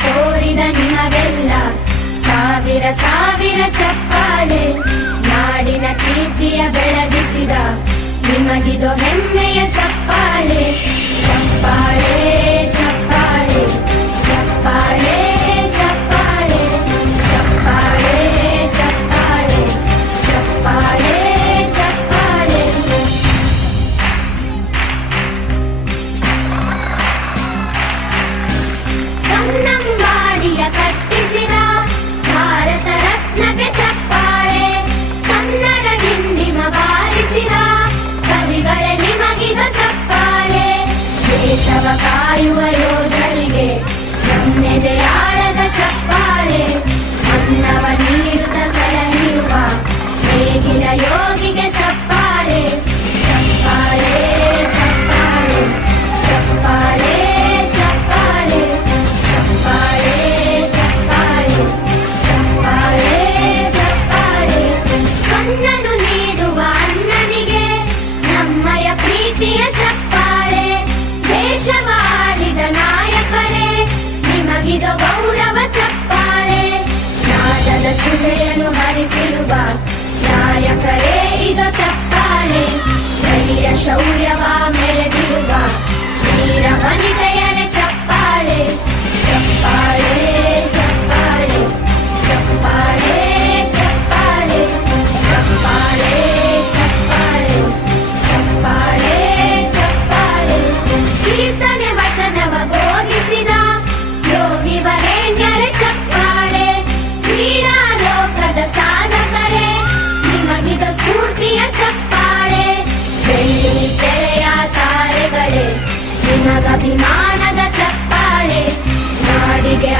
ತೋರಿದ ನಿಮಗೆಲ್ಲ ಸಾವಿರ ಸಾವಿರ ಚಪ್ಪಾಳೆ. ನಾಡಿನ ಕೀರ್ತಿಯ ಬೆಳಗಿಸಿದ ನಿಮಗಿದು ಹೆಮ್ಮೆಯ ಚಪ್ಪಾಳೆ. ಚಪ್ಪಾಳೆ ಚಪ್ಪಾಳೆ ಚಪ್ಪಾಳೆ ಚಪ್ಪಾಳೆ ಚಪ್ಪಾಳೆ ಚಪ್ಪಾಳೆ ಚಪ್ಪಾಳೆ ಚಪ್ಪಾಳೆ. ಕನ್ನಂಬಾಡಿಯ ಕಟ್ಟಿಸಿದ ಭಾರತ ರತ್ನಕ್ಕೆ ಚಪ್ಪಾಳೆ. ಕನ್ನಡ ಡಿಂಡಿಮ ಬಾರಿಸಿದ ಕವಿಗಳೇ ನಿಮಗಿದು ಚಪ್ಪಾಳೆ. ದೇಶವ ಕಾಯುವ ಯೋಧರಿಗೆ ನಮ್ಮೆದೆಯಾಳದ ಚಪ್ಪಾಳೆ. ಅನ್ನವ ನೀಡುತ್ತ ಸಲಹಿರುವ ನೇಗಿಲ ಯೋಗಿಗೆ ಚಪ್ಪಾಳೆ. ಚಪ್ಪಾಳೆ ಚಪ್ಪಾಳೆ ಚಪ್ಪಾಳೆ ಚಪ್ಪಾಳೆ ಚಪ್ಪಾಳೆ ಚಪ್ಪಾಳೆ ಚಪ್ಪಾಳೆ ಚಪ್ಪಾಳೆ. ಕಣ್ಣನು ನೀಡುವ ಅಣ್ಣನಿಗೆ ನಮ್ಮಯ ಪ್ರೀತಿಯ ಚಪ್ಪಾಳೆ. ದೇಶವಾಡಿದ ನಾಯಕರೇ ನಿಮಗಿದು ಗೌರವ ಚಪ್ಪಾಳೆ. ನಾದದ ಸುಧೆಯನ್ನು ಹರಿಸಿರುವ ನಾಯಕರೇ ಇದು ಚಪ್ಪಾಳೆ. ಧೈರ್ಯ ಶೌರ್ಯವ ಮೆರೆದಿರುವ ವೀರ ವನಿತೆಯರೇ ಚಪ್ಪಾಳೆ. ಚಪ್ಪಾಳೆ ಚಪ್ಪಾಳೆ ಚಪ್ಪಾಳೆ ಚಪ್ಪಾಳೆ ಚಪ್ಪಾಳೆ ಚಪ್ಪಾಳೆ ಚಪ್ಪಾಳೆ ಚಪ್ಪಾಳೆ. ಕೀರ್ತನೆ ವಚನವ ಬೋಧಿಸಿದ ಯೋಗಿ ವರೇಣ್ಯರೇ ಚಪ್ಪಾಳೆ. ಕ್ರೀಡಾ ಲೋಕದ ಸಾಧಕರೇ ನಿಮಗಿದು ಸ್ಫೂರ್ತಿಯ ಚಪ್ಪಾಳೆ. ಬೆಳ್ಳಿ ತೆರೆಯ ತಾರೆಗಳೇ ನಿಮಗಭಿಮಾನದ ಚಪ್ಪಾಳೆ. ನಾಡಿಗೆ